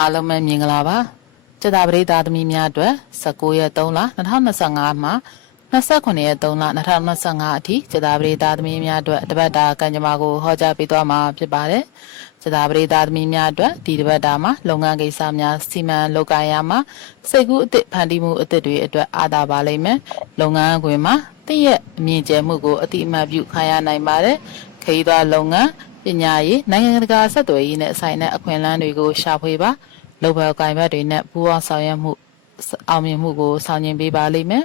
အားလုံးပဲမြင်ကြလားပါကျတာပရိသတ်သမီးများအတွက်19ရက်3လ2025မှာ29ရက်3လ2025အထိကျတာပရိသတ်သမီးများအတွက်တပတ်တာကံကြမ္မာကိုဟောကြားပေးသွားမှာဖြစ်ပါတယ်ကျတာပရိသတ်သမီးများအတွက်ဒီတပတ်တာမှာလုပ်ငန်းကိစ္စများစီမံလုပ်ကိုင်ရမှာစိတ်ကူးအသစ်ဖန်တီးမှုအသစ်တွေအတွက်အားသာပါလိမ့်မယ်လုပ်ငန်းခွင်မှာတင့်ရဲ့အမြင့်ကျယ်မှုကိုအတိအမှတ်ပြုခံရနိုင်ပါတယ်ခရီးသွားလုပ်ငန်းပညာရေးနိုင်ငံတကာဆက်သွယ်ရေးနဲ့ဆိုင်တဲ့အခွင့်အလမ်းတွေကိုရှာဖွေပါလုပ်ဘကိုင်ဘက်တွေနဲ့ပူးပေါင်းဆောင်ရွက်မှုအောင်မြင်မှုကိုဆောင်ကျဉ်ပေးပါလိမ့်မယ်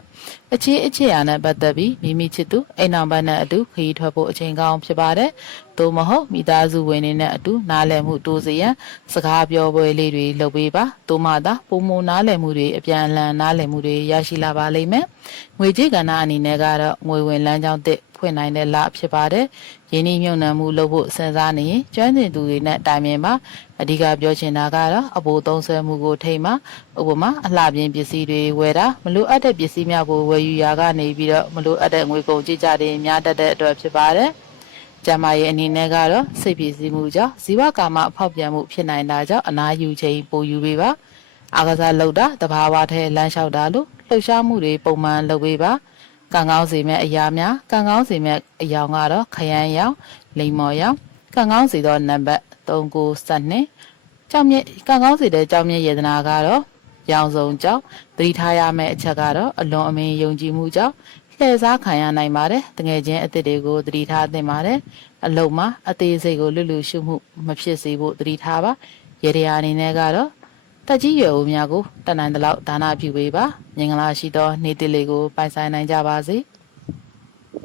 အခြေအရာနဲ့ပတ်သက်ပြီးမိချစ်သူအိမ်အောင်ဘက်နဲ့အတူခရီးထွက်ဖို့အချိန်ကောင်းဖြစ်ပါတယ်သို့မဟုတ်မိသားစုဝင်တွေနဲ့အတူနားလည်မှုတိုးစေရန်စကားပြောပွဲလေးတွေလုပ်ပေးပါသို့မှသာပုံမနားလည်မှုတွေအပြန်အလှန်နားလည်မှုတွေရရှိလာပါလိမ့်မယ်ငွေကြေးကဏ္ဍအနေနဲ့ကတော့ငွေဝင်လမ်းကြောင်းတစ်ဖွင့်နိုင်တဲ့လဖြစ်ပါတယ်ရင်းနှီးမြှုပ်နှံမှုလုပ်ဖို့စဉ်းစားနေရင်ကျွမ်းကျင်သူတွေနဲ့တိုင်ပင်ပါအဓိကပြောချင်တာကတော့အပိုသုံးဆွဲမှုကိုထိမ့်ပါဥပမာအလှပြင်ပစ္စည်းတွေဝယ်တာမလိုအပ်တဲ့ပစ္စည်းများကိုဝယ်ယူရာကနေပြီးတော့မလိုအပ်တဲ့ငွေကုန်ကြေးကြတွေများတတ်တဲ့အတွက်ဖြစ်ပါတယ်ကျမရဲ့အနေနဲ့ကတော့စိတ်ပစ္စည်းမှုကြောင့်ဇီဝကာမအဖောက်ပြန်မှုဖြစ်နိုင်တာကြောင့်အနာယူချိန်ပိုယူပေးပါအားကစားလုပ်တာတဘာဝထဲလမ်းလျှောက်တာလို့လှုပ်ရှားမှုတွေပုံမှန်လုပ်ပေးပါကံကောင်းစေမဲ့အရာများကံကောင်းစေမဲ့အယောင်ကတော့ခရမ်းရောင်လိမ္မော်ရောင်ကံကောင်းစေသောနံပါတ်39ကြောင်မြင့်ကံကောင်းစေတဲ့ကြောင်မြင့်ယေဒနာကတော့ရောင်စုံကြောင့်သတိထားရမယ့်အချက်ကတော့အလွန်အမင်းယုံကြည်မှုကြောင့်လှည့်စားခံရနိုင်ပါတယ်တကယ်ချင်းအသစ်တွေကိုသတိထားသင့်ပါတယ်အလုံးမှာအသေးစိတ်ကိုလွတ်လွတ်ရှုမှုမဖြစ်စေဖို့သတိထားပါရေတရာအနေနဲ့ကတော့တက်ကြီးရွယ်ဦးများကိုတန်နိုင်တဲ့လောက်ဒါနပြုပေးပါမင်္ဂလာရှိသောနေ့တစ်လေးကိုပိုင်ဆိုင်နိုင်ကြပါစေ